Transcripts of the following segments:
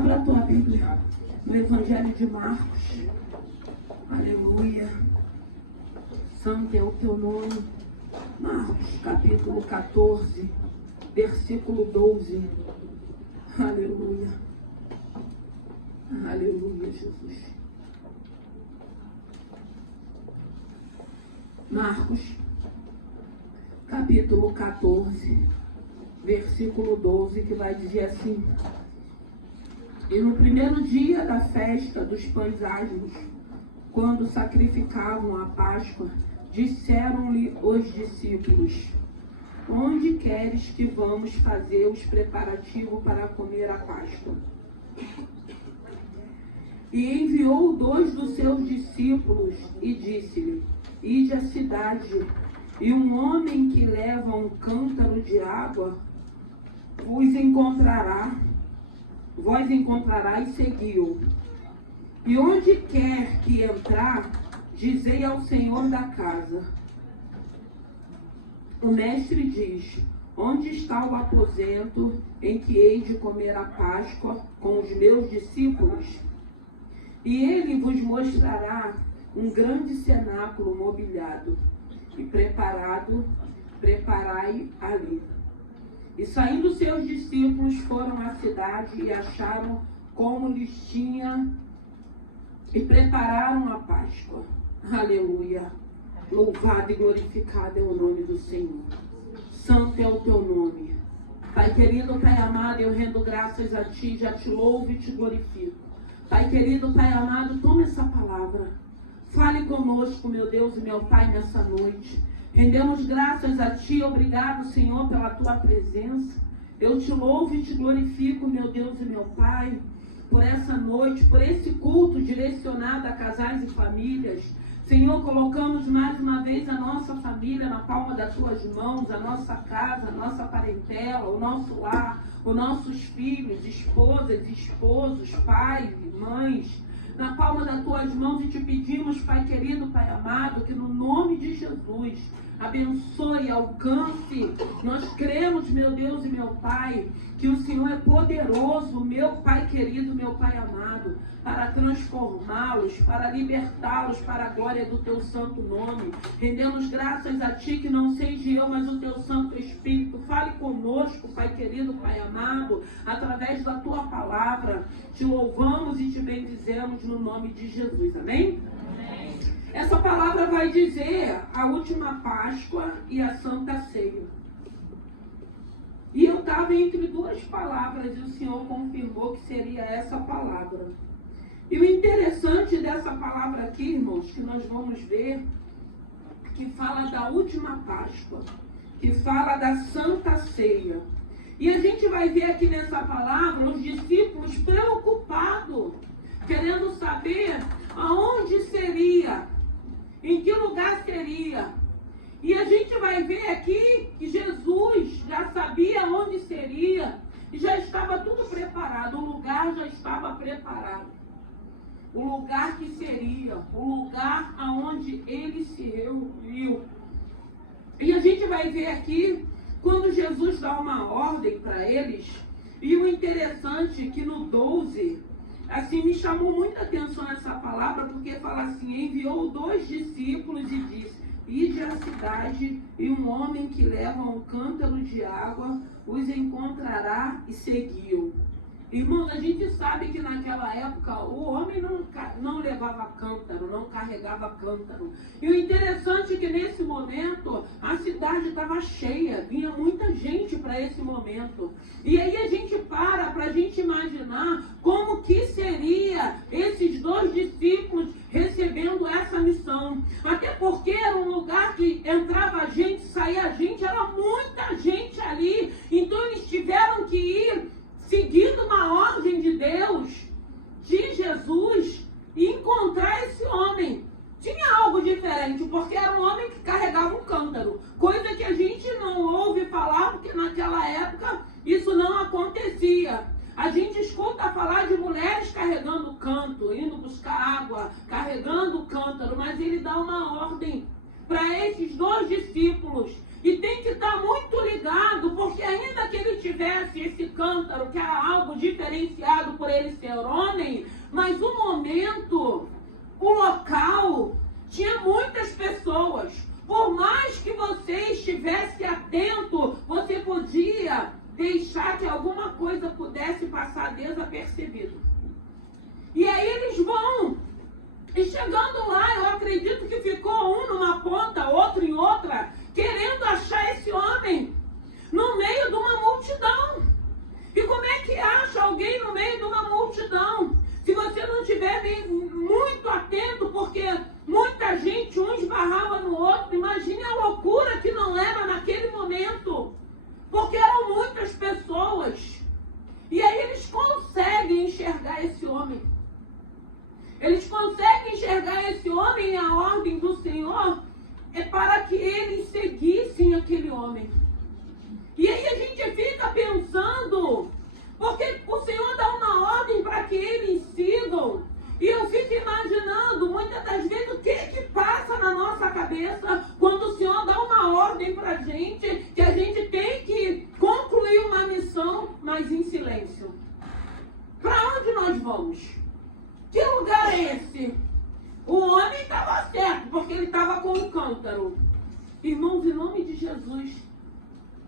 Abra a tua Bíblia no Evangelho de Marcos. Aleluia. Santo é o teu nome. Marcos, capítulo 14, versículo 12. Aleluia. Aleluia, Jesus. Marcos, capítulo 14, versículo 12, que vai dizer assim: E no primeiro dia da festa dos pães asmos, quando sacrificavam a Páscoa, disseram-lhe os discípulos: Onde queres que vamos fazer os preparativos para comer a Páscoa? E enviou 2 dos seus discípulos e disse-lhe: Ide à cidade, e um homem que leva um cântaro de água vos encontrará e segui-o. E onde quer que entrar, dizei ao Senhor da casa: O mestre diz: Onde está o aposento em que hei de comer a Páscoa com os meus discípulos? E ele vos mostrará um grande cenáculo mobiliado, e preparai ali. E saindo seus discípulos foram à cidade e acharam como lhes tinha, e prepararam a Páscoa. Aleluia. Louvado e glorificado é o nome do Senhor. Santo é o teu nome. Pai querido, Pai amado, eu rendo graças a Ti, já Te louvo e Te glorifico. Pai querido, Pai amado, toma essa palavra. Fale conosco, meu Deus e meu Pai, nessa noite. Rendemos graças a Ti, obrigado, Senhor, pela Tua presença. Eu Te louvo e Te glorifico, meu Deus e meu Pai, por essa noite, por esse culto direcionado a casais e famílias. Senhor, colocamos mais uma vez a nossa família na palma das Tuas mãos, a nossa casa, a nossa parentela, o nosso lar, os nossos filhos, esposas, esposos, pais, mães, na palma das Tuas mãos, e Te pedimos, Pai querido, Pai amado, que no nome de Jesus abençoe, alcance. Nós cremos, meu Deus e meu Pai, que o Senhor é poderoso, meu Pai querido, meu Pai amado, para transformá-los, para libertá-los para a glória do Teu santo nome. Rendemos graças a Ti, que não seja eu, mas o Teu Santo Espírito. Fale conosco, Pai querido, Pai amado, através da Tua palavra. Te louvamos e Te bendizemos no nome de Jesus. Amém? Amém. Essa palavra vai dizer a última Páscoa e a Santa Ceia. E eu estava entre 2 palavras e o Senhor confirmou que seria essa palavra. E o interessante dessa palavra aqui, irmãos, que nós vamos ver, que fala da última Páscoa, que fala da Santa Ceia. E a gente vai ver aqui nessa palavra os discípulos preocupados, querendo saber aonde seria, em que lugar seria. E a gente vai ver aqui que Jesus já sabia onde seria e já estava tudo preparado, o lugar já estava preparado. O lugar que seria, o lugar aonde ele se reuniu. E a gente vai ver aqui, quando Jesus dá uma ordem para eles, e o interessante é que no 12, assim, me chamou muita atenção essa palavra, porque fala assim: enviou 2 discípulos e disse: Ide à cidade, e um homem que leva um cântaro de água os encontrará e seguiu. Irmãos, a gente sabe que naquela época o homem não levava cântaro, não carregava cântaro. E o interessante é que nesse momento a cidade estava cheia, vinha muita gente para esse momento. E aí a gente para a gente imaginar como que seria esses 2 discípulos recebendo essa missão. Até porque era um lugar que entrava gente, saía gente, era muita gente ali. Então eles tiveram que ir seguindo uma ordem de Deus, de Jesus, e encontrar esse homem. Tinha algo diferente, porque era um homem que carregava um cântaro, coisa que a gente não ouve falar, porque naquela época isso não acontecia. A gente escuta falar de mulheres carregando canto, indo buscar água, carregando o cântaro, mas ele dá uma ordem para esses 2 discípulos E tem que estar muito ligado, porque ainda que ele tivesse esse cântaro, que era algo diferenciado por ele ser homem, mas o momento, o local, tinha muitas pessoas. Por mais que você estivesse atento, você podia deixar que alguma coisa pudesse passar desapercebido. E aí eles vão. E chegando lá, eu acredito que ficou um numa ponta, outro em outra, querendo achar esse homem no meio de uma multidão. E como é que acha alguém no meio de uma multidão? Se você não estiver muito atento, porque muita gente, um esbarrava no outro, imagine a loucura que não era naquele momento. Porque eram muitas pessoas. E aí eles conseguem enxergar esse homem. Eles conseguem enxergar esse homem, e a ordem do Senhor é para que eles seguissem aquele homem. E aí a gente fica pensando, porque o Senhor dá uma ordem para que eles sigam. E eu fico imaginando, muitas das vezes, o que passa na nossa cabeça quando o Senhor dá uma ordem para a gente, que a gente tem que concluir uma missão, mas em silêncio. Para onde nós vamos? Que lugar é esse? O homem estava certo, porque ele estava com o cântaro. Irmãos, em nome de Jesus,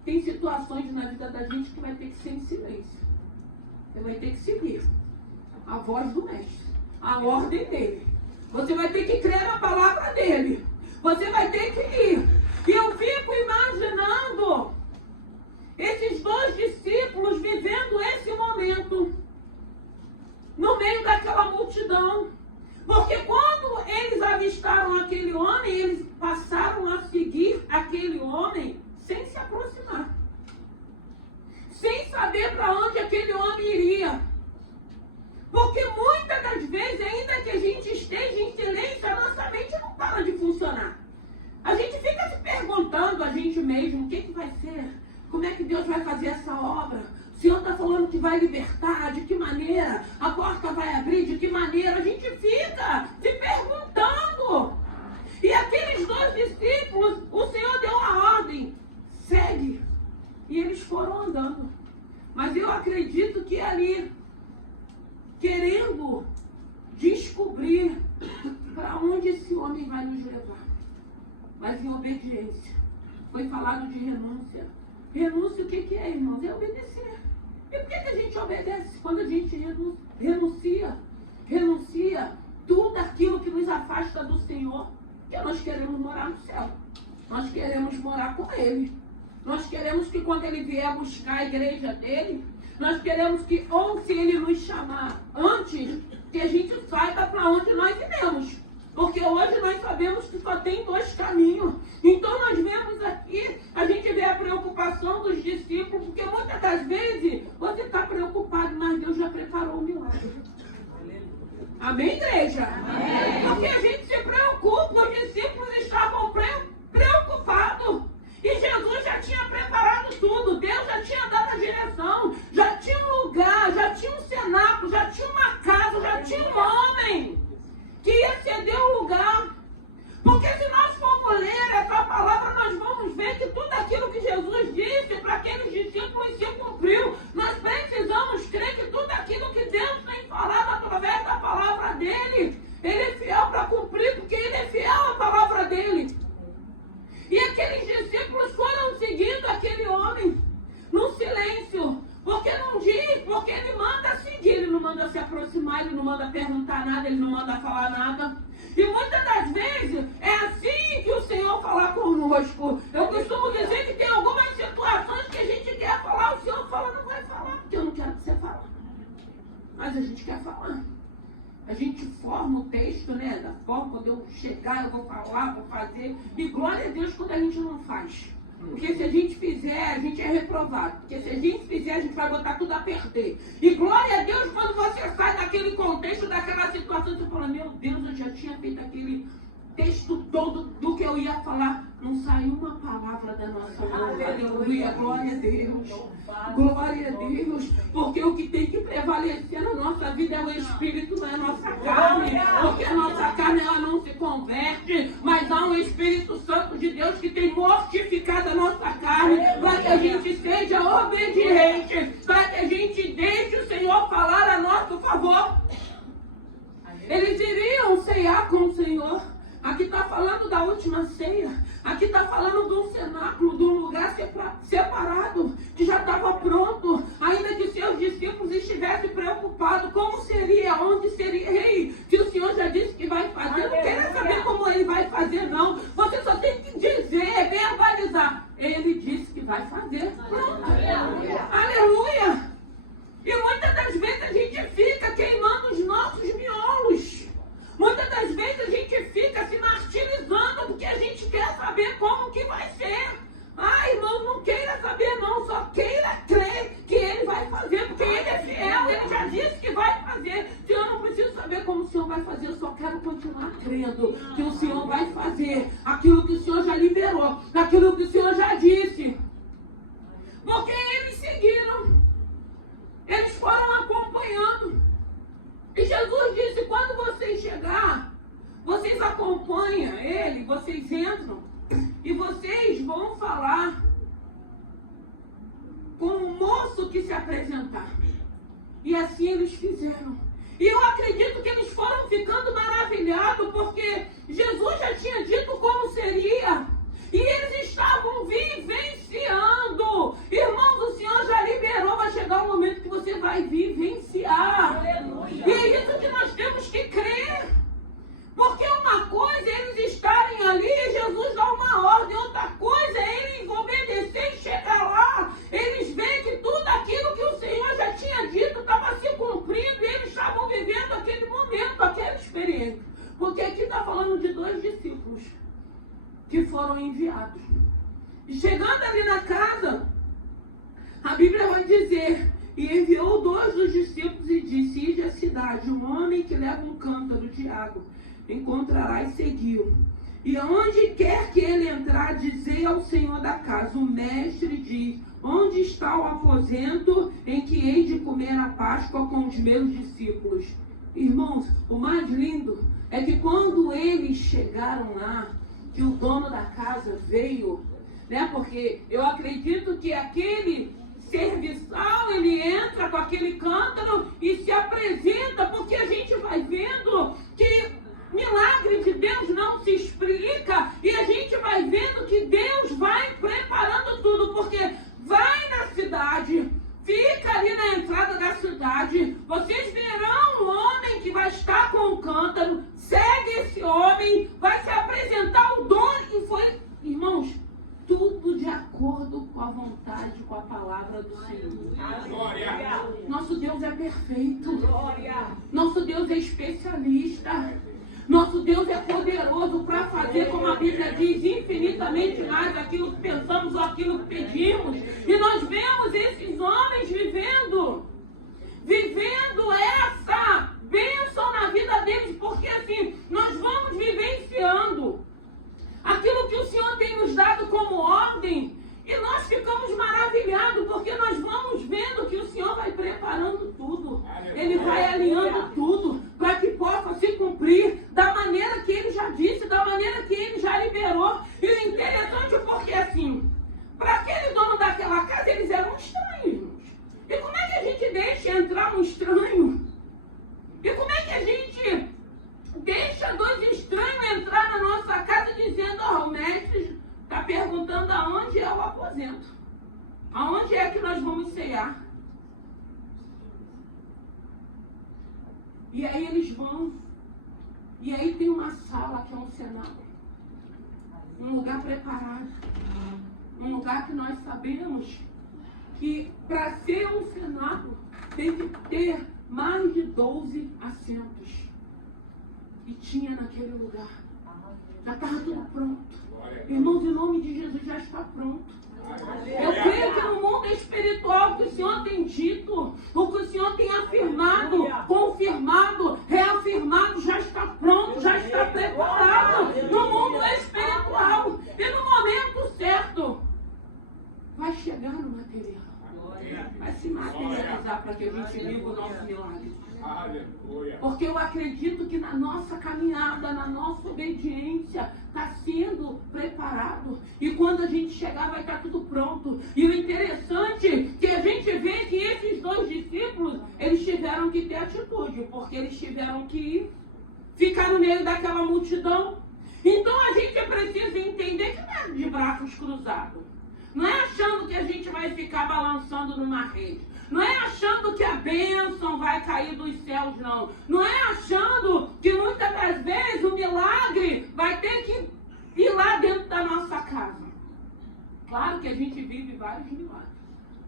tem situações na vida da gente que vai ter que ser em silêncio. Você vai ter que seguir a voz do mestre, a ordem dele. Você vai ter que crer na palavra dele. Você vai ter que ir. E eu fico imaginando esses dois discípulos vivendo esse momento no meio daquela multidão. Porque quando eles avistaram aquele homem, eles passaram a seguir aquele homem sem se aproximar. Sem saber para onde aquele homem iria. Porque muitas das vezes, ainda que a gente esteja em silêncio, a nossa mente não para de funcionar. A gente fica se perguntando a gente mesmo, o que vai ser? Como é que Deus vai fazer essa obra? O Senhor está falando que vai libertar, de que maneira? A porta vai abrir, de que maneira? A gente fica se perguntando. E aqueles dois discípulos, o Senhor deu a ordem, segue. E eles foram andando. Mas eu acredito que ali, querendo descobrir para onde esse homem vai nos levar. Mas em obediência. Foi falado de renúncia. Renúncia, o que é, irmãos? É obedecer. E por que a gente obedece? Quando a gente renuncia tudo aquilo que nos afasta do Senhor. Porque nós queremos morar no céu. Nós queremos morar com Ele. Nós queremos que quando Ele vier buscar a igreja dele, nós queremos que, ou se Ele nos chamar antes, que a gente saiba para onde nós iremos. Porque hoje nós sabemos que só tem dois caminhos. Então nós vemos aqui, a gente vê a preocupação dos discípulos, porque muitas das vezes você está preocupado, mas Deus já preparou o milagre. Amém, igreja? Amém. Porque a gente se preocupa, os discípulos estavam preocupados. E Jesus já tinha preparado tudo, Deus já tinha dado a direção, já tinha um lugar, já tinha um cenáculo, já tinha uma casa, já tinha um homem que ia ceder o lugar. Porque se nós formos ler essa palavra, nós vamos ver que tudo aquilo que Jesus disse para aqueles discípulos se cumpriu. Nós precisamos crer que tudo aquilo que Deus tem falado através da palavra dele, Ele é fiel para cumprir, porque Ele é fiel à palavra dele. E aqueles discípulos foram seguindo aquele homem no silêncio. Porque não diz, porque ele manda seguir, ele não manda se aproximar, ele não manda perguntar nada, ele não manda falar nada. E muitas das vezes é assim que o Senhor fala conosco. Eu costumo dizer que tem algumas situações que a gente quer falar, o Senhor fala, não vai falar, porque eu não quero que você fale. Mas a gente quer falar. A gente forma o texto, né? Da forma, quando eu chegar, eu vou falar, vou fazer. E glória a Deus quando a gente não faz. Porque se a gente fizer, a gente é reprovado. Porque se a gente fizer, a gente vai botar tudo a perder. E glória a Deus quando você sai daquele contexto, daquela situação, você fala, meu Deus, eu já tinha feito aquele texto todo do que eu ia falar. não saiu uma palavra da nossa boca. Aleluia, glória a Deus. Glória a Deus. Porque o que tem que prevalecer na nossa vida é o Espírito, não é a nossa carne. Porque a nossa carne ela não se converte, mas há um Espírito Santo de Deus que tem mortificado a nossa carne para que a gente seja obediente, para que a gente deixe o Senhor falar a nosso favor. Eles iriam ceiar com o Senhor. Aqui está falando da última ceia. Aqui está falando de um cenáculo, de um lugar separado, que já estava pronto. Ainda que seus discípulos estivessem preocupados, como seria, onde seria. Ei, que o Senhor já disse que vai fazer. Não quero saber como Ele vai fazer, não. Você só tem que dizer, verbalizar. Ele disse que vai fazer. Pronto. Aleluia. E muitas das vezes a gente fica queimando os nossos miolos. Muitas das vezes a gente fica se martirizando porque a gente quer saber como que vai ser. Ai, irmão, não queira saber não, só queira crer que Ele vai fazer, porque Ele é fiel, Ele já disse que vai fazer. Se eu não preciso saber como o Senhor vai fazer, eu só quero continuar crendo que o Senhor vai fazer aquilo que o Senhor já liberou, aquilo que o Senhor já disse. Porque eles seguiram, eles foram acompanhando. E Jesus disse, quando vocês chegar, vocês acompanham Ele, vocês entram e vocês vão falar com o moço que se apresentar. E assim eles fizeram. E eu acredito que eles foram ficando maravilhados, porque Jesus já tinha dito como seria. E eles estavam vivenciando. Irmãos, o Senhor já liberou, vai chegar um momento que você vai vivenciar. Aleluia. E é isso que nós temos que crer. Porque uma coisa é eles estarem ali e Jesus dá uma ordem. Outra coisa é eles obedecer e chegar lá. Eles veem que tudo aquilo que o Senhor já tinha dito estava se cumprindo. E eles estavam vivendo aquele momento, aquela experiência. Porque aqui está falando de 2 discípulos que foram enviados. E chegando ali na casa, a Bíblia vai dizer, e enviou 2 dos discípulos e disse, ide à cidade, um homem que leva um cântaro de água, encontrará e seguiu. E aonde quer que ele entrar, dizei ao Senhor da casa, o mestre diz, onde está o aposento em que hei de comer a Páscoa com os meus discípulos? Irmãos, o mais lindo é que quando eles chegaram lá, que o dono da casa veio, né? Porque eu acredito que aquele serviçal, ele entra com aquele cântaro e se apresenta, porque a gente vai vendo que milagre de Deus não se explica, e a gente vai vendo que Deus vai preparando tudo, porque vai na cidade, fica ali na entrada da cidade, vocês verão um homem que vai estar com o cântaro, segue esse homem, vai se apresentar o dono, e foi, irmãos, tudo de acordo com a vontade, com a palavra do Senhor. Glória. Nosso Deus é perfeito. Glória. Nosso Deus é especialista. Nosso Deus é poderoso para fazer, como a Bíblia diz, infinitamente mais aquilo que pensamos ou aquilo que pedimos. E nós vemos esses homens vivendo essa bênção na vida deles, porque assim, nós vamos vivenciando aquilo que o Senhor tem nos dado como ordem, e nós ficamos maravilhados, porque nós vamos vendo que o Senhor vai preparando tudo, Ele vai alinhando tudo, para que possa se cumprir da maneira que Ele já disse, da maneira que Ele já liberou. E o interessante é porque assim, para aquele dono daquela casa, eles eram estranhos. E como é que a gente deixa entrar um estranho? E como é que a gente deixa 2 estranhos entrar na nossa casa dizendo, ó, o mestre está perguntando aonde é o aposento? Aonde é que nós vamos ceiar? E aí eles vão, e aí tem uma sala que é um cenáculo, um lugar preparado, um lugar que nós sabemos que para ser um cenáculo tem que ter mais de 12 assentos. E tinha naquele lugar. Já estava tudo pronto. Irmãos, em nome de Jesus, já está pronto. Eu creio que no mundo espiritual, o que o Senhor tem dito, o que o Senhor tem afirmado, confirmado, reafirmado, já está pronto, já está preparado no mundo espiritual. E no momento Aleluia. Porque eu acredito que na nossa caminhada, na nossa obediência, está sendo preparado. E quando a gente chegar, vai estar tudo pronto. E o interessante é que a gente vê que esses 2 discípulos, eles tiveram que ter atitude, porque eles tiveram que ficar no meio daquela multidão. Então a gente precisa entender que não é de braços cruzados. Não é achando que a gente vai ficar balançando numa rede. Não é achando que a bênção vai cair dos céus, não. Não é achando que muitas das vezes o milagre vai ter que ir lá dentro da nossa casa. Claro que a gente vive vários milagres,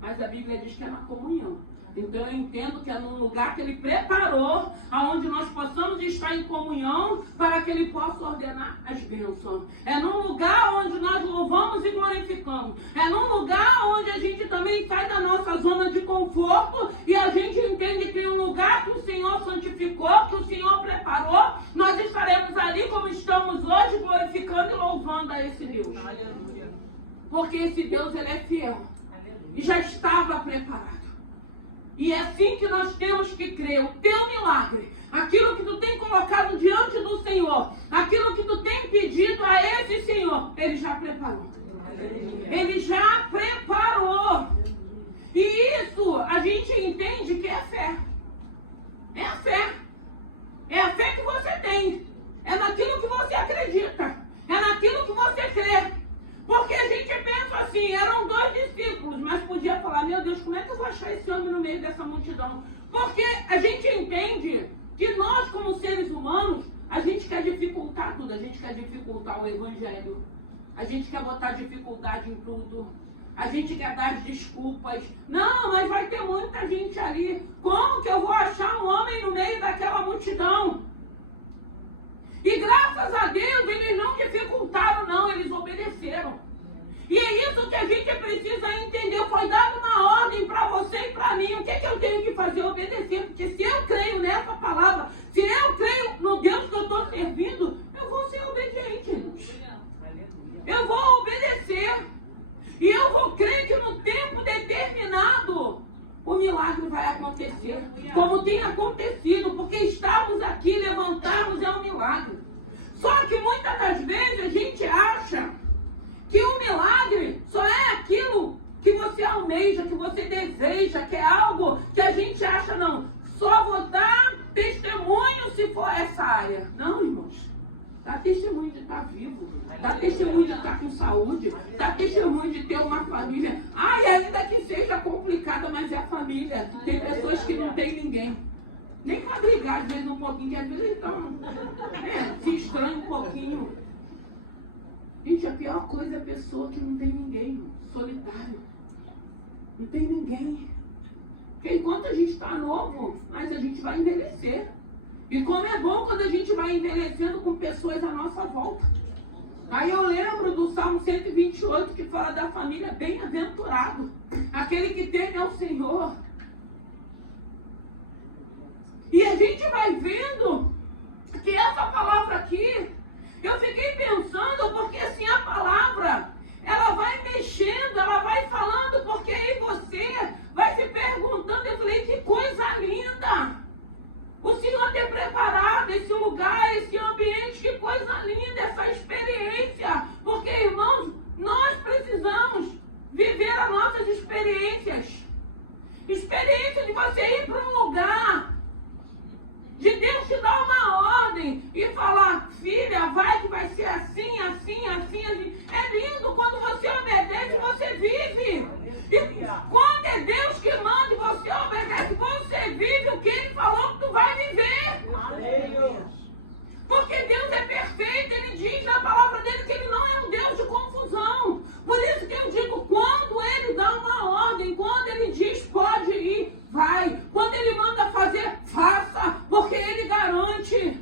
mas a Bíblia diz que é na comunhão. Então eu entendo que é num lugar que Ele preparou, aonde nós possamos estar em comunhão para que Ele possa ordenar as bênçãos. É num lugar onde nós louvamos e glorificamos. É num lugar onde a gente também sai da nossa zona de conforto e a gente entende que é um lugar que o Senhor santificou, que o Senhor preparou. Nós estaremos ali como estamos hoje, glorificando e louvando a esse Deus. Aleluia. Porque esse Deus, Ele é fiel. E já estava preparado. E é assim que nós temos que crer. O teu milagre, aquilo que tu tem colocado diante do Senhor, aquilo que tu tem pedido a esse Senhor, Ele já preparou. Ele já preparou. E isso a gente entende que é fé. É a fé. É a fé que você tem. É naquilo que você acredita. É naquilo que você crê. Porque a gente pensa assim, eram 2 discípulos, mas podia falar, meu Deus, como é que eu vou achar esse homem no meio dessa multidão? Porque a gente entende que nós, como seres humanos, a gente quer dificultar tudo, a gente quer dificultar o evangelho, a gente quer botar dificuldade em tudo, a gente quer dar desculpas. Não, mas vai ter muita gente ali, como que eu vou achar um homem no meio daquela multidão? E graças a Deus, eles não dificultaram, não, eles obedeceram. E é isso que a gente precisa entender. Foi dada uma ordem para você e para mim. O que eu tenho que fazer? Obedecer. Porque se eu creio nessa palavra, se eu creio no Deus que eu estou servindo, eu vou ser obediente, irmãos. Eu vou obedecer. E eu vou crer que no tempo determinado, o milagre vai acontecer, como tem acontecido, porque estarmos aqui, levantarmos é um milagre. Só que muitas das vezes a gente acha que o milagre só é aquilo que você almeja, que você deseja, que é algo que a gente acha, não, só vou dar testemunho se for essa área. Não, irmãos. Dá testemunho de estar vivo, dá testemunho de estar com saúde, dá testemunho de ter uma família. Ai, ainda que seja complicada, mas é a família. Tem pessoas que não tem ninguém. Nem para brigar, às vezes um pouquinho, que às vezes então, se estranha um pouquinho. Gente, a pior coisa é a pessoa que não tem ninguém, solitário. Não tem ninguém. Porque enquanto a gente está novo, mas a gente vai envelhecer. E como é bom quando a gente vai envelhecendo com pessoas à nossa volta. Aí eu lembro do Salmo 128 que fala da família bem-aventurado. Aquele que teme ao Senhor. E a gente vai vendo que essa palavra aqui, eu fiquei pensando, porque assim a palavra, ela vai mexendo, ela vai falando, porque aí você vai se perguntando. Eu falei, que coisa linda! O Senhor ter preparado esse lugar, esse ambiente, que coisa linda essa experiência. Porque, irmãos, nós precisamos viver as nossas experiências. Experiência de você ir para um lugar, de Deus te dar uma ordem e falar, filha, vai que vai ser assim, assim, assim, assim. É lindo quando você obedece, você vive. E quando é Deus que manda e você obedece, você vive o que Ele falou que tu vai viver. Porque Deus é perfeito, Ele diz na palavra dele que Ele não é um Deus de confusão. Por isso que eu digo, quando Ele dá uma ordem, quando Ele diz pode ir, vai. Quando Ele manda fazer, faça, porque Ele garante.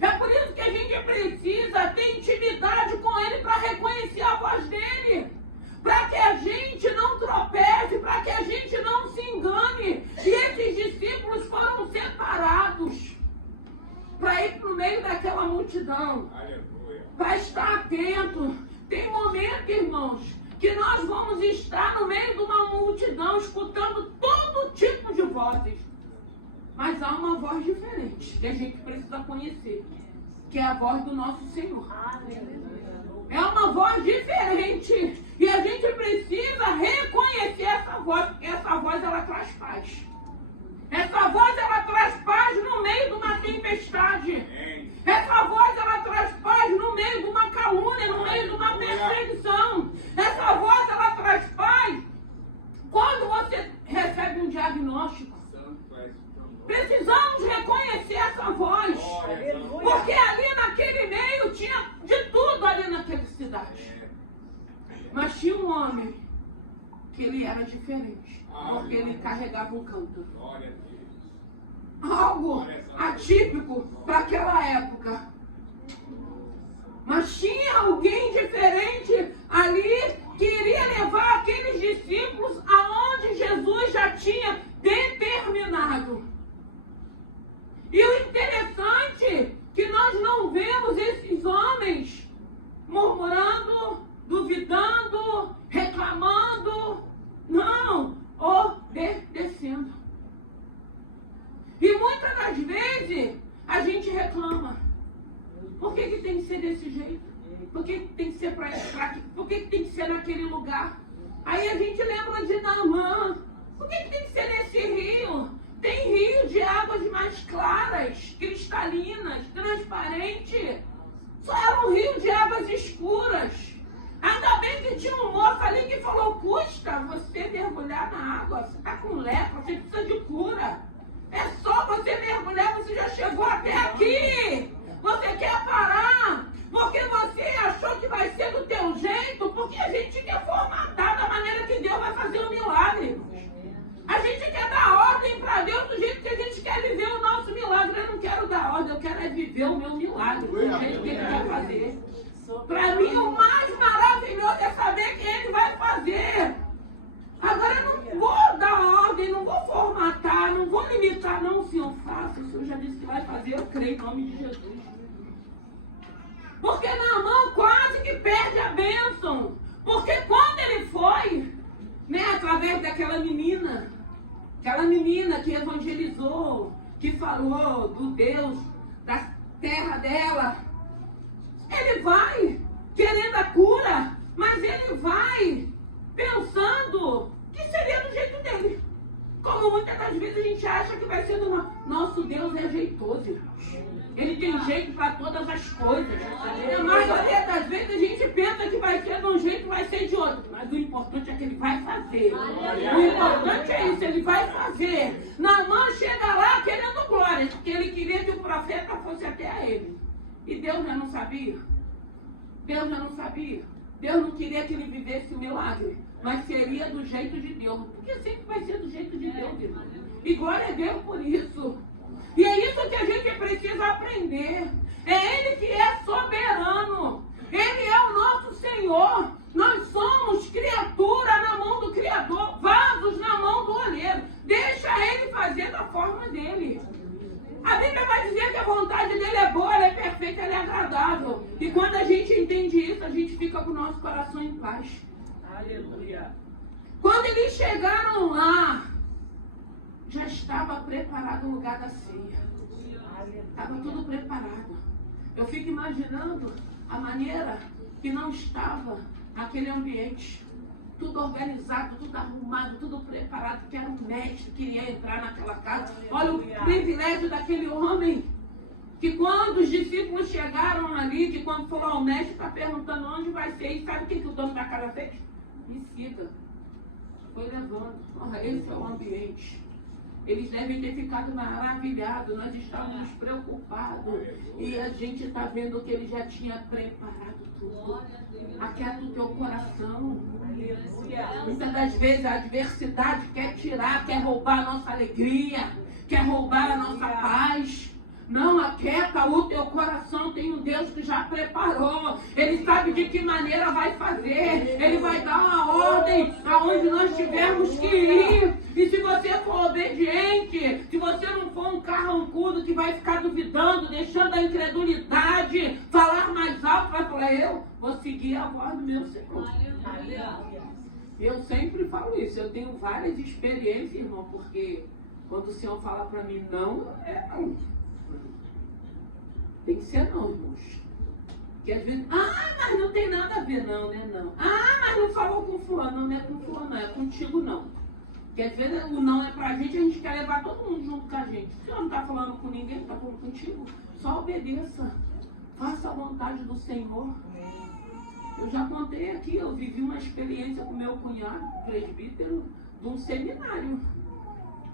É por isso que a gente precisa ter intimidade com Ele para reconhecer a voz dEle. Para que a gente não tropece, para que a gente não se engane. E esses discípulos foram separados para ir para o meio daquela multidão, para estar atento. Tem momento, irmãos, que nós vamos estar no meio de uma multidão, escutando todo tipo de vozes. Mas há uma voz diferente que a gente precisa conhecer, que é a voz do nosso Senhor. É uma voz diferente e a gente precisa reconhecer essa voz, porque essa voz ela traz paz. Essa voz ela traz paz no meio de uma tempestade. Essa voz ela traz paz no meio de uma calúnia, no meio de uma perseguição. Essa voz ela traz paz quando você recebe um diagnóstico. Precisamos reconhecer essa voz. Porque ali naquele meio tinha de tudo ali naquela cidade. Mas tinha um homem que ele era diferente. Porque ele carregava um cântaro. Algo atípico para aquela época. Mas tinha alguém diferente ali que iria levar aqueles discípulos aonde Jesus já tinha determinado. E o interessante é que nós não vemos esses homens murmurando, duvidando, reclamando. Não, obedecendo. E muitas das vezes a gente reclama. Por que tem que ser desse jeito? Por que tem que ser por que tem que ser naquele lugar? Aí a gente lembra de Naamã. Por que tem que ser nesse rio? Tem rio de águas mais claras, cristalinas, transparentes. Só era um rio de águas escuras. Ainda bem que tinha um moço ali que falou, custa você mergulhar na água. Você está com lepra, você precisa de cura. É só você mergulhar, você já chegou até aqui. Você quer parar porque você achou que vai ser do teu jeito, porque a gente quer formatar da maneira que Deus vai fazer o milagre. A gente quer dar ordem para Deus do jeito que a gente quer viver o nosso milagre. Eu não quero dar ordem, eu quero é viver o meu milagre do jeito que Ele vai fazer. Para mim, o mais maravilhoso é saber que Ele vai fazer. Agora, eu não vou dar ordem, não vou formatar, não vou limitar, não. Se eu faço, o Senhor já disse que vai fazer, eu creio em nome de Jesus. Porque Naamã quase que perde a bênção. Porque quando ele foi, através daquela menina que evangelizou, que falou do Deus, da terra dela, ele vai querendo a cura, mas ele vai pensando que seria do jeito dele. Como muitas das vezes a gente acha que vai ser do nosso Deus é jeitoso, irmãos. Ele tem jeito para todas as coisas. A maioria das vezes a gente pensa que vai ser de um jeito, vai ser de outro. Mas o importante é que ele vai fazer. O importante é isso, ele vai fazer. Naamã chega lá querendo glória, porque ele queria que o profeta fosse até a ele. E Deus já não sabia. Deus já não sabia. Deus não queria que ele vivesse o milagre, mas seria do jeito de Deus. Porque sempre vai ser do jeito de Deus, irmão. E glória a Deus por isso. E é isso que a gente precisa aprender. É Ele que é soberano. Ele é o nosso Senhor. Nós somos criatura na mão do Criador, vasos na mão do oleiro. Deixa Ele fazer da forma dele. A Bíblia vai dizer que a vontade dele é boa, ela é perfeita, ela é agradável. E quando a gente entende isso, a gente fica com o nosso coração em paz. Aleluia. Quando eles chegaram lá, já estava preparado o lugar da ceia. Estava tudo preparado. Eu fico imaginando a maneira que não estava aquele ambiente. Tudo organizado, tudo arrumado, tudo preparado, que era um mestre que iria entrar naquela casa. Olha o privilégio daquele homem, que quando os discípulos chegaram ali, que quando falou ao mestre, está perguntando onde vai ser, e sabe o que o dono da casa fez? Me siga. Foi levando. Olha, esse é o ambiente. Eles devem ter ficado maravilhados, nós estávamos preocupados. E a gente está vendo que ele já tinha preparado tudo. Aquieta o teu coração. Muitas das vezes a adversidade quer tirar, quer roubar a nossa alegria, quer roubar a nossa paz. Não, aquieta o teu coração, tem um Deus que já preparou. Ele sabe de que maneira vai fazer. Ele vai dar uma ordem aonde nós tivermos que ir. E se você for obediente, se você não for um carrancudo que vai ficar duvidando, deixando a incredulidade falar mais alto, vai falar, eu vou seguir a voz do meu Senhor. Eu sempre falo isso, eu tenho várias experiências, irmão, porque Quando o Senhor fala para mim não, é não. Tem que ser não, irmãos. Porque às vezes, mas não tem nada a ver, não, né? Não. Mas não falou com fulano, não é com fulano, não, é contigo não. Porque às vezes o não é pra gente, a gente quer levar todo mundo junto com a gente. Se o Senhor não está falando com ninguém, está falando contigo, só obedeça. Faça a vontade do Senhor. Eu já contei aqui, eu vivi uma experiência com meu cunhado, presbítero, de um seminário.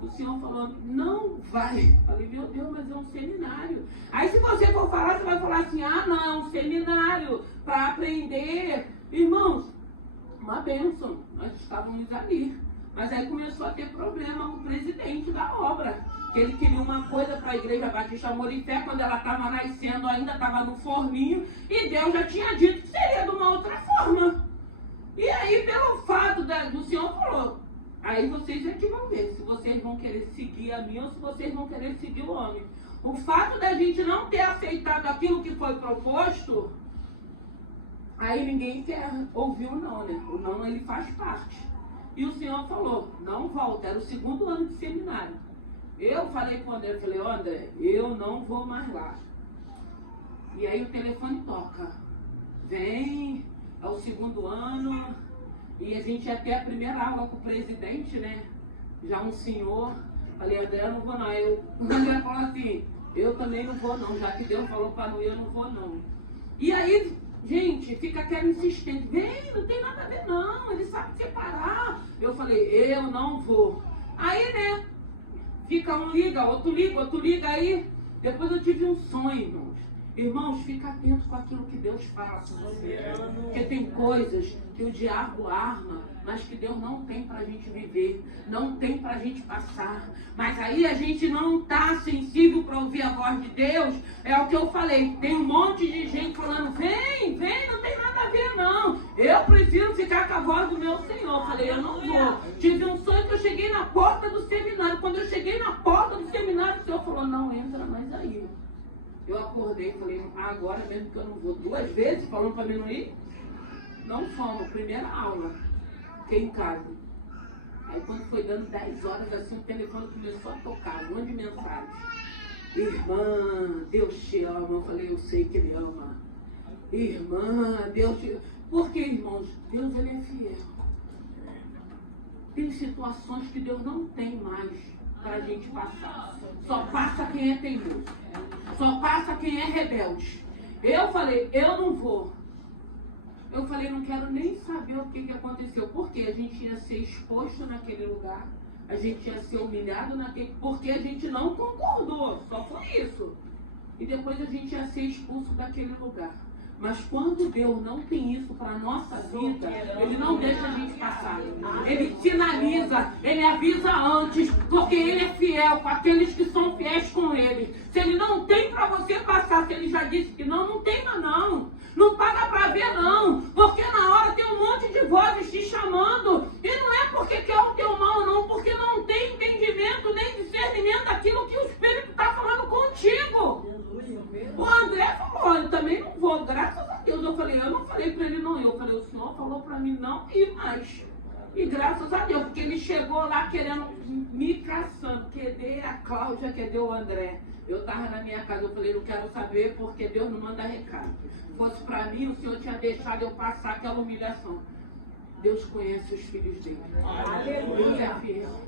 O Senhor falou, não vai. Falei, meu Deus, mas é um seminário. Aí se você for falar, você vai falar assim, não, é um seminário para aprender. Irmãos, uma bênção, nós estávamos ali. Mas aí começou a ter problema com o presidente da obra. Que ele queria uma coisa para a Igreja Batista Amor e Fé, quando ela estava nascendo, ainda estava no forninho, e Deus já tinha dito que seria de uma outra forma. E aí, pelo fato do Senhor falou, aí vocês é que vão ver se vocês vão querer seguir a mim ou se vocês vão querer seguir o homem. O fato da gente não ter aceitado aquilo que foi proposto, aí ninguém quer ouvir o não, né? O não, ele faz parte. E o Senhor falou, não volta, era o 2º ano de seminário. Eu falei com o André, falei, André, eu não vou mais lá. E aí o telefone toca. Vem, é o 2º ano, e a gente ia ter a primeira aula com o presidente, né? Já um senhor. Falei, André, eu não vou não. Aí o André falou assim, eu também não vou não, já que Deus falou para não ir, eu não vou não. E aí, gente, fica aquela insistente, vem, não tem nada a ver não, ele sabe separar. Eu falei, eu não vou. Aí, né, fica um liga, outro liga aí. Depois eu tive um sonho, irmãos. Irmãos, fica atento com aquilo que Deus fala com você. Porque tem coisas que o diabo arma, mas que Deus não tem pra gente viver, não tem pra gente passar. Mas aí a gente não tá sensível para ouvir a voz de Deus. É o que eu falei, tem um monte de gente falando, vem, não tem nada a ver não. Eu prefiro ficar com a voz do meu Senhor. Falei, eu não vou. Tive um sonho que eu cheguei na porta do seminário. Quando eu cheguei na porta do seminário, o Senhor falou, não entra mais aí. Eu acordei e falei, agora mesmo que eu não vou. 2 vezes falando para mim não ir. Não fomos, primeira aula. Fiquei em casa. Aí quando foi dando 10 horas, assim, o telefone começou a tocar, um monte de mensagens. Irmã, Deus te ama. Eu falei, eu sei que Ele ama. Irmã, Deus te ama. Porque, irmãos, Deus, Ele é fiel. Tem situações que Deus não tem mais para a gente passar. Só passa quem é teimoso. Só passa quem é rebelde. Eu falei, eu não vou. Eu falei, não quero nem saber o que aconteceu. Porque a gente ia ser exposto naquele lugar. A gente ia ser humilhado naquele... Porque a gente não concordou. Só foi isso. E depois a gente ia ser expulso daquele lugar. Mas quando Deus não tem isso para a nossa vida, Ele não deixa a gente passar. Ele sinaliza, Ele avisa antes, porque Ele é fiel com aqueles que são fiéis com Ele. Se Ele não tem para você passar, se Ele já disse que não, não tem mais não. Não paga para ver não, porque na hora tem um monte de vozes te chamando. E não é porque quer o teu mal não, porque não tem entendimento nem discernimento daquilo que o Espírito está falando contigo. O André falou, eu também não vou, graças a Deus. Eu falei, eu não falei para ele não ir. Eu falei, o Senhor falou para mim não ir mais. E graças a Deus, porque ele chegou lá querendo me caçando. Cadê a Cláudia, cadê o André? Eu estava na minha casa, eu falei, não quero saber porque Deus não manda recado. Se fosse para mim, o Senhor tinha deixado eu passar aquela humilhação. Deus conhece os filhos dele. Deus é fiel.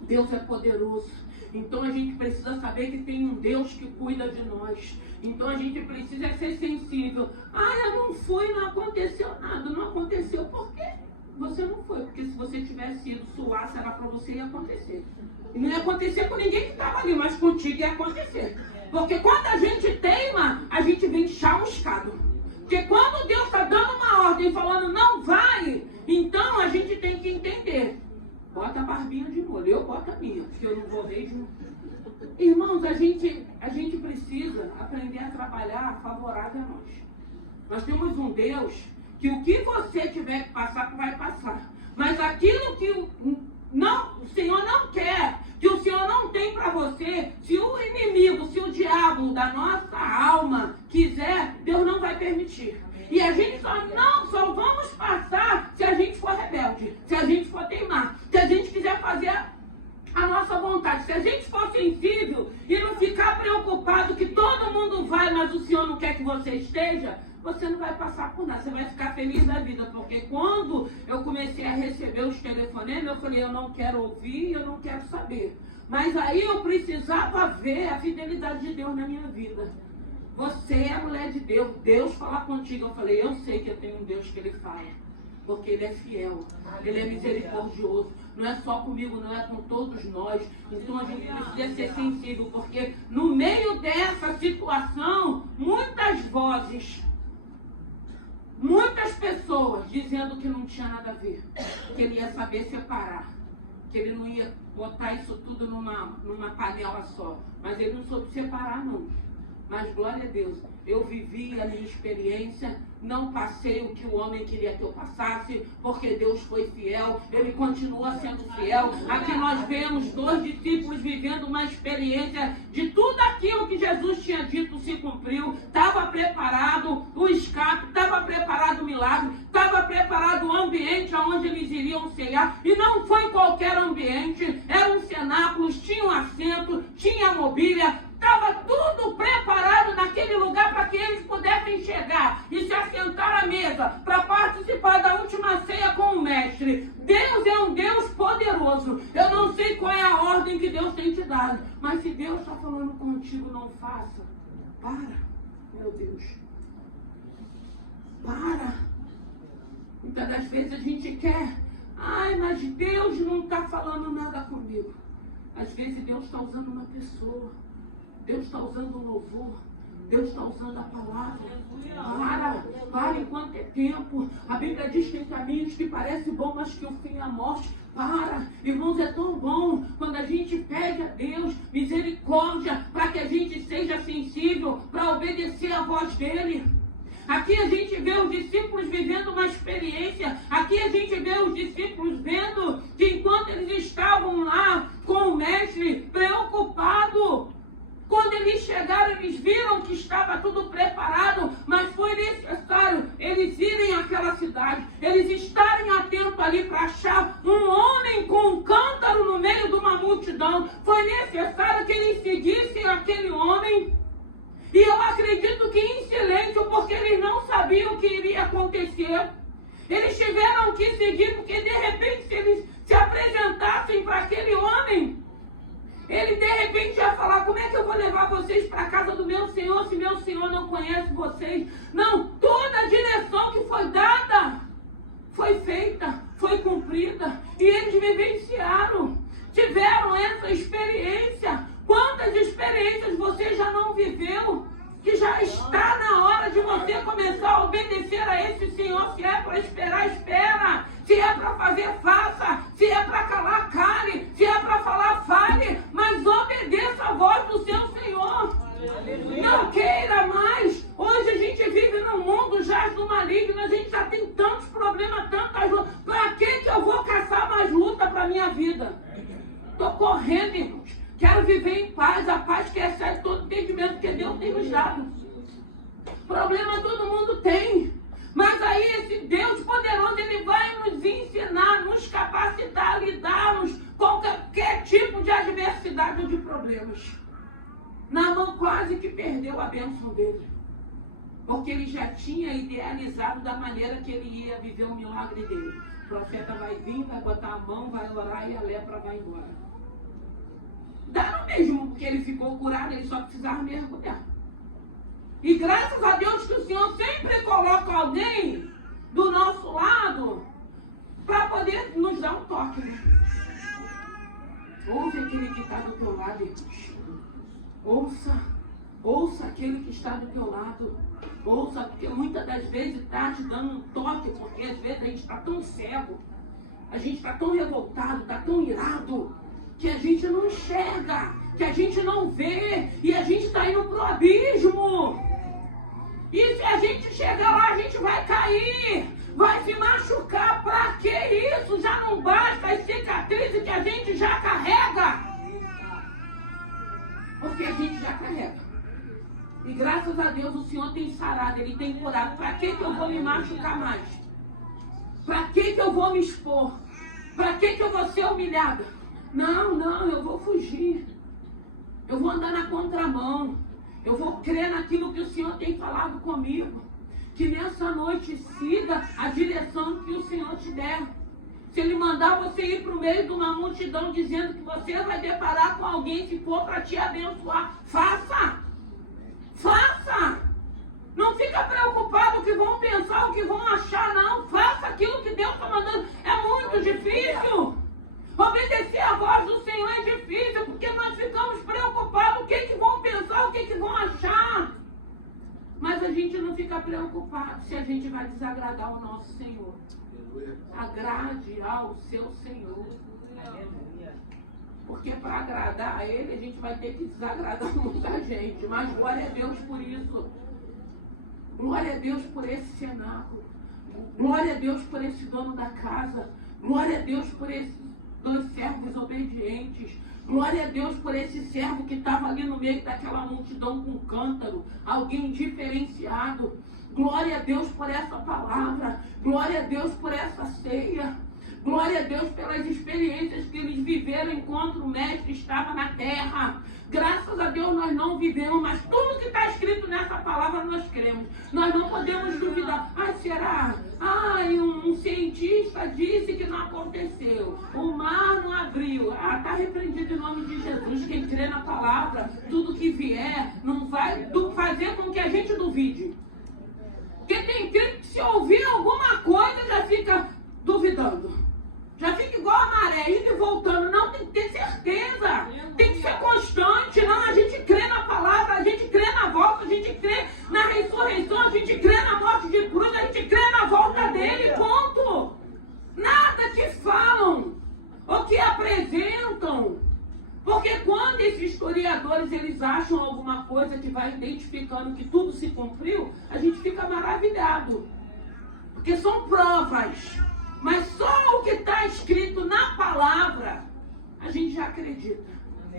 Deus é poderoso. Então a gente precisa saber que tem um Deus que cuida de nós. Então a gente precisa ser sensível. Eu não fui, não aconteceu nada. Não aconteceu por quê? Você não foi. Porque se você tivesse ido suar, será para você ia acontecer. E não ia acontecer com ninguém que estava ali, mas contigo ia acontecer. Porque quando a gente teima, a gente vem chamuscado. Porque quando Deus está dando uma ordem, falando não vai, então a gente tem que entender. Bota a barbinha de molho, eu boto a minha, porque eu não vou mesmo. Irmãos, a gente precisa aprender a trabalhar favorável a nós. Nós temos um Deus que o que você tiver que passar, vai passar. Mas aquilo que o Senhor não quer, que o Senhor não tem para você, se o inimigo, se o diabo da nossa alma quiser, Deus não vai permitir. E a gente só vamos passar se a gente for rebelde, se a gente for teimar, se a gente quiser fazer a nossa vontade. Se a gente for sensível e não ficar preocupado que todo mundo vai, mas o Senhor não quer que você esteja, você não vai passar por nada, você vai ficar feliz da vida. Porque quando eu comecei a receber os telefonemas, eu falei, eu não quero ouvir, eu não quero saber. Mas aí eu precisava ver a fidelidade de Deus na minha vida. Você é a mulher de Deus, Deus fala contigo. Eu falei, eu sei que eu tenho um Deus que Ele fala, porque Ele é fiel, Ele é misericordioso. Não é só comigo, não é com todos nós. Então a gente precisa ser sensível, porque no meio dessa situação, muitas vozes, muitas pessoas dizendo que não tinha nada a ver, que Ele ia saber separar, que Ele não ia botar isso tudo numa panela só. Mas Ele não soube separar, não. Mas glória a Deus, eu vivi a minha experiência, não passei o que o homem queria que eu passasse, porque Deus foi fiel, Ele continua sendo fiel. Aqui nós vemos 2 discípulos vivendo uma experiência de tudo aquilo que Jesus tinha dito se cumpriu. Estava preparado o escape, estava preparado o milagre, estava preparado o ambiente onde eles iriam ceiar. E não foi qualquer ambiente, eram cenáculos, tinha um assento, tinha mobília, estava tudo preparado naquele lugar para que eles pudessem chegar e se assentar à mesa para participar da última ceia com o Mestre. Deus é um Deus poderoso. Eu não sei qual é a ordem que Deus tem te dado, mas se Deus está falando contigo, não faça. Para, meu Deus. Para. Muitas das vezes a gente quer, ai, mas Deus não está falando nada comigo. Às vezes Deus está usando uma pessoa. Deus está usando o louvor, Deus está usando a palavra. Para enquanto é tempo. A Bíblia diz que tem caminhos que parecem bons, mas que o fim é a morte. Para, irmãos, é tão bom quando a gente pede a Deus misericórdia para que a gente seja sensível para obedecer a voz dEle. Aqui a gente vê os discípulos vivendo uma experiência. Aqui a gente vê os discípulos vendo que enquanto eles estavam lá com o Mestre, preocupado, quando eles chegaram, eles viram que estava tudo preparado, mas foi necessário eles irem àquela cidade, eles estarem atentos ali para achar um homem com um cântaro no meio de uma multidão. Foi necessário que eles seguissem aquele homem. E eu acredito que em silêncio, porque eles não sabiam o que iria acontecer. Eles tiveram que seguir, porque de repente se eles se apresentassem para aquele homem, ele de repente ia falar, como é que eu vou levar vocês para a casa do meu Senhor, se meu Senhor não conhece vocês? Não, toda a direção que foi dada, foi feita, foi cumprida. E eles vivenciaram, tiveram essa experiência. Quantas experiências você já não viveu? Que já está na hora de você começar a obedecer a esse Senhor. Se é para esperar, espera. Se é para fazer, faça. Se é para calar, cale. Se é para falar, fale. Mas obedeça a voz do seu Senhor. Aleluia. Não queira mais. Hoje a gente vive num mundo já do maligno. A gente já tem tantos problemas, tantas lutas. Para que eu vou caçar mais luta para a minha vida? Estou correndo, irmãos. Quero viver em paz, a paz que excede todo entendimento que Deus tem nos dado. Problema todo mundo tem. Mas aí esse Deus poderoso, Ele vai nos ensinar, nos capacitar a lidarmos com qualquer tipo de adversidade ou de problemas. Naamã quase que perdeu a bênção dele. Porque ele já tinha idealizado da maneira que ele ia viver o milagre dele. O profeta vai vir, vai botar a mão, vai orar e a lepra vai embora. Dá no mesmo, porque ele ficou curado, ele só precisava mergulhar. E graças a Deus que o Senhor sempre coloca alguém do nosso lado para poder nos dar um toque. Né? Ouve aquele que está do teu lado, irmãos. Ouça aquele que está do teu lado. Ouça, porque muitas das vezes está te dando um toque, porque às vezes a gente está tão cego, a gente está tão revoltado, está tão irado, que a gente não enxerga, que a gente não vê, e a gente está indo pro abismo. E se a gente chegar lá, a gente vai cair, vai se machucar. Para que isso? Já não basta as cicatrizes que a gente já carrega. Porque a gente já carrega. E graças a Deus o Senhor tem sarado, Ele tem curado. Para que eu vou me machucar mais? Para que eu vou me expor? Para que eu vou ser humilhada? Não, eu vou fugir. Eu vou andar na contramão. Eu vou crer naquilo que o Senhor tem falado comigo. Que nessa noite siga a direção que o Senhor te der. Se Ele mandar você ir para o meio de uma multidão dizendo que você vai deparar com alguém que for para te abençoar, faça! Faça! Não fica preocupado o que vão pensar, o que vão achar, não. Faça aquilo que Deus está mandando. É muito difícil. Obedecer a voz do Senhor é difícil, porque nós ficamos preocupados. O que vão pensar, o que vão achar. Mas a gente não fica preocupado se a gente vai desagradar o nosso Senhor. Agrade ao seu Senhor. Porque para agradar a Ele, a gente vai ter que desagradar muita gente. Mas glória a Deus por isso. Glória a Deus por esse cenáculo. Glória a Deus por esse dono da casa. Glória a Deus por esses 2 servos obedientes. Glória a Deus por esse servo que estava ali no meio daquela multidão com cântaro. Alguém diferenciado. Glória a Deus por essa palavra. Glória a Deus por essa ceia. Glória a Deus pelas experiências que eles viveram enquanto o Mestre estava na terra. Graças a Deus nós não vivemos, mas tudo que está escrito nessa palavra nós cremos. Nós não podemos duvidar. Será? Um cientista disse que não aconteceu. O mar não abriu. Está repreendido em nome de Jesus. Quem crê na palavra, tudo que vier, não vai fazer com que a gente duvide. Porque tem crente que se ouvir alguma coisa já fica duvidando. Já fica igual a maré, indo e voltando. Não, tem que ter certeza. Tem que ser constante. Não, a gente crê na palavra, a gente crê na volta, a gente crê na ressurreição, a gente crê na morte de cruz, a gente crê na volta dele, ponto. Nada que falam, ou que apresentam. Porque quando esses historiadores, eles acham alguma coisa que vai identificando que tudo se cumpriu, a gente fica maravilhado. Porque são provas. Mas só o que está escrito na palavra, a gente já acredita.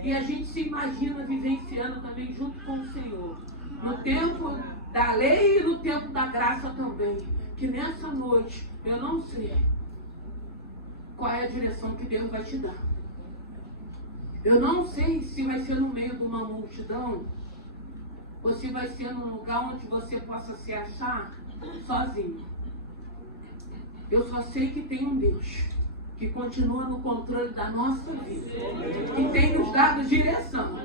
E a gente se imagina vivenciando também junto com o Senhor. No tempo da lei e no tempo da graça também. Que nessa noite, eu não sei qual é a direção que Deus vai te dar. Eu não sei se vai ser no meio de uma multidão, ou se vai ser num lugar onde você possa se achar sozinho. Eu só sei que tem um Deus que continua no controle da nossa vida, que tem nos dado direção.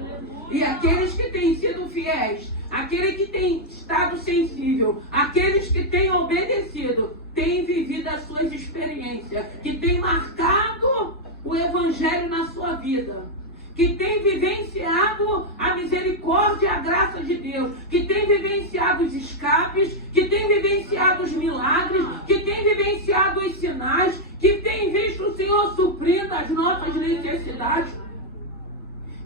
E aqueles que têm sido fiéis, aquele que tem estado sensível, aqueles que têm obedecido, têm vivido as suas experiências, que têm marcado o Evangelho na sua vida, que tem vivenciado a misericórdia e a graça de Deus, que tem vivenciado os escapes, que tem vivenciado os milagres, que tem vivenciado os sinais, que tem visto o Senhor suprindo as nossas necessidades,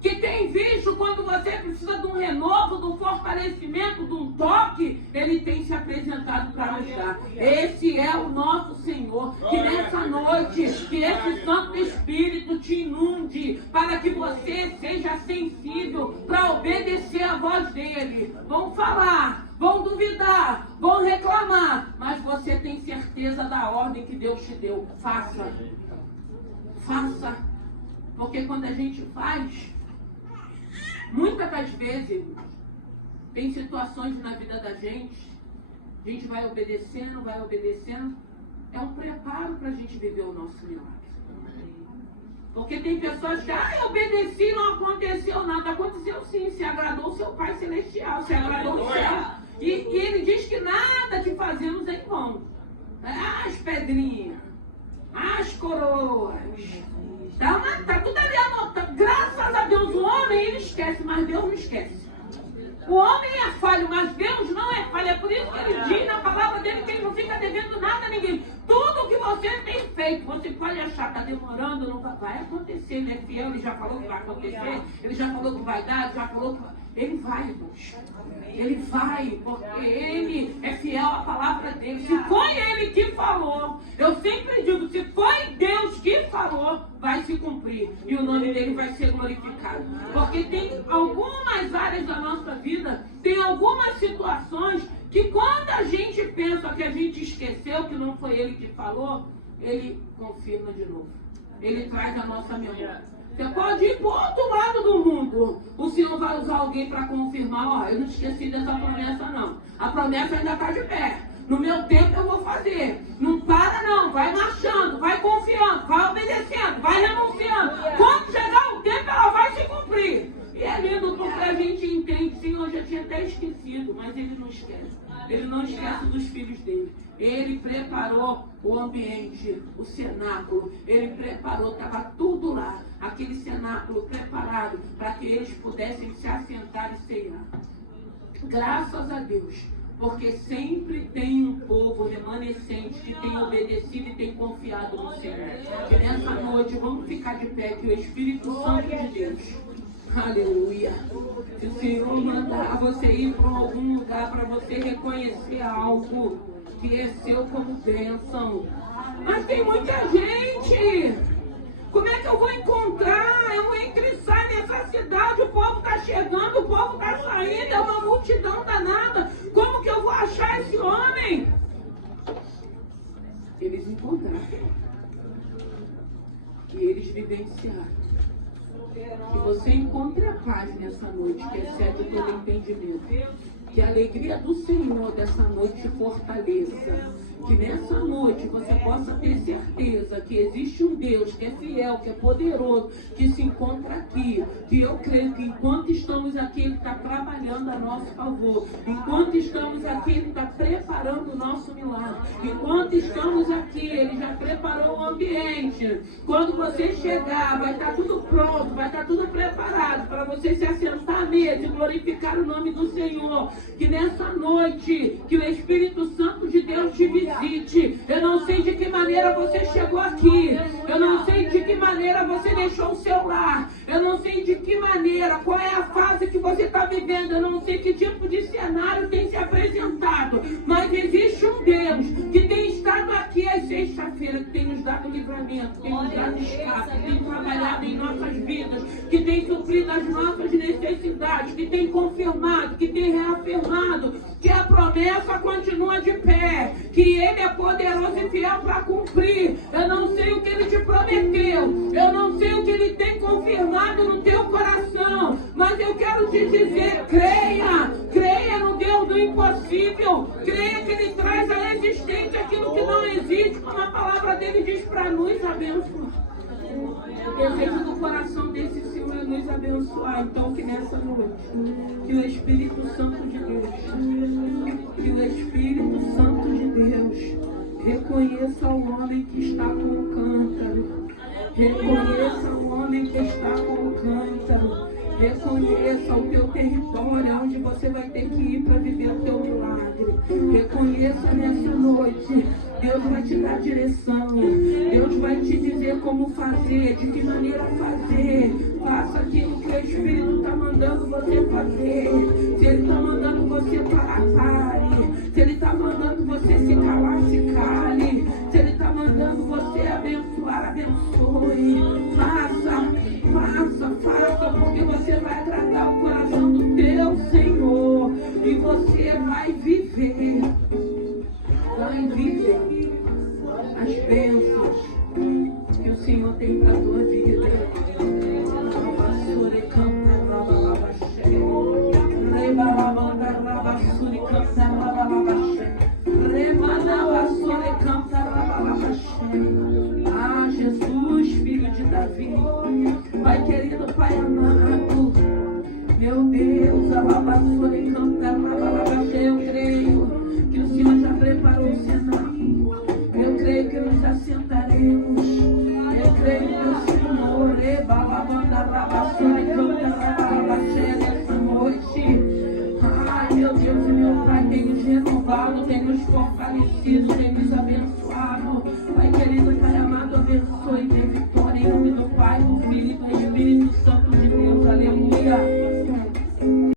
que tem visto quando você precisa de um renovo, de um fortalecimento, de um toque, Ele tem se apresentado para nos dar. Esse é o nosso Senhor. Que nessa noite, que esse Santo Espírito te inunde, para que você seja sensível para obedecer a voz dEle. Vão falar, vão duvidar, vão reclamar, mas você tem certeza da ordem que Deus te deu. Faça. Faça. Porque quando a gente faz, muitas das vezes, tem situações na vida da gente, a gente vai obedecendo, é um preparo para a gente viver o nosso milagre. Porque tem pessoas que, eu obedeci e não aconteceu nada. Aconteceu sim, se agradou o seu Pai Celestial, se agradou o céu. E ele diz que nada que fazemos é em vão. As pedrinhas, as coroas, tá tudo ali anotado. Graças a Deus, o homem ele esquece, mas Deus não esquece. O homem é falho, mas Deus não é falho. É por isso que ele diz na palavra dele que ele não fica devendo nada a ninguém. Tudo que você tem feito, você pode achar que está demorando, não vai acontecer. Ele é fiel, ele já falou que vai acontecer, ele já falou que vai dar, já falou que vai. Ele vai, irmãos. Ele vai, porque ele é fiel à palavra dele. Se foi ele que falou, eu sempre digo, se foi Deus que falou, vai se cumprir. E o nome dele vai ser glorificado. Porque tem algumas áreas da nossa vida, tem algumas situações que quando a gente pensa que a gente esqueceu, que não foi ele que falou, ele confirma de novo. Ele traz a nossa memória. Você pode ir para o outro lado do mundo. O Senhor vai usar alguém para confirmar, ó, eu não esqueci dessa promessa não. A promessa ainda está de pé. No meu tempo eu vou fazer. Não para não, vai marchando, vai confiando, vai obedecendo, vai renunciando. Quando chegar o tempo ela vai se cumprir. E é lindo porque a gente entende, Senhor, eu já tinha até esquecido, mas Ele não esquece. Ele não esquece dos filhos dele. Ele preparou o ambiente, o cenáculo. Ele preparou, estava tudo lá. Aquele cenáculo preparado para que eles pudessem se assentar e ceiar. Graças a Deus. Porque sempre tem um povo remanescente que tem obedecido e tem confiado no Senhor. E nessa noite vamos ficar de pé que o Espírito Santo de Deus, aleluia, se o Senhor mandar você ir para algum lugar para você reconhecer algo que é seu como bênção. Mas tem muita gente. Como é que eu vou encontrar? Eu entro e saio nessa cidade, o povo está chegando, o povo está saindo, é uma multidão danada. Como que eu vou achar esse homem? Eles encontraram. E eles vivenciaram. Que você encontre a paz nessa noite, que excede todo entendimento. Que a alegria do Senhor dessa noite te fortaleça. Que nessa noite você possa ter certeza que existe um Deus que é fiel, que é poderoso, que se encontra aqui. Que eu creio que enquanto estamos aqui, Ele está trabalhando a nosso favor. Enquanto estamos aqui, Ele está preparando o nosso milagre. Enquanto estamos aqui, Ele já preparou o ambiente. Quando você chegar, vai estar tudo pronto, vai estar tudo preparado para você se assentar à mesa e glorificar o nome do Senhor. Que nessa noite, que o Espírito Santo de Deus te visite. Eu não sei de que maneira você chegou aqui. Eu não sei de que maneira você deixou o seu lar. Eu não sei de que maneira, qual é a fase que você está vivendo. Eu não sei que tipo de cenário tem se apresentado. Mas existe um Deus que tem estado aqui às sexta-feiras, que tem nos dado livramento, que tem nos dado escape, que tem trabalhado em nossas vidas, que tem suprido as nossas necessidades, que tem confirmado, que tem reafirmado que a promessa continua de pé, que Ele é poderoso e fiel para cumprir. Eu não sei o que Ele te prometeu, eu não sei o que Ele tem confirmado no teu coração, mas eu quero te dizer, creia no Deus do impossível, creia que Ele traz à existência aquilo que não existe, como a palavra dele diz para nos abençoar. O desejo do coração desse Senhor é nos abençoar. Então que nessa noite, que o Espírito Santo de Deus, que o Espírito Santo de Deus reconheça o homem que está com o cântaro. Reconheça o homem que está com o cântaro. Reconheça o teu território, onde você vai ter que ir para viver o teu milagre. Reconheça nessa noite. Deus vai te dar direção. Deus vai te dizer como fazer, de que maneira fazer. Faça aquilo que o Espírito está mandando você fazer. Se Ele está mandando você parar, pare. Se Ele está mandando você se calar, se cale. Se Ele está mandando você abençoar, abençoe. Faça, porque você vai agradar o coração do teu Senhor. E você vai viver. Vai viver as bênçãos que o Senhor tem para a tua vida. Ah, Jesus, filho de Davi, Pai querido, Pai amado, meu Deus, eu creio que o Senhor já preparou o cenário. Eu creio que nos assentaremos. Eu creio que o Senhor nessa noite. Ai, meu Deus e meu Pai, tem nos renovado, tem nos fortalecido, tem nos abençoado. Pai querido, Pai amado, abençoe.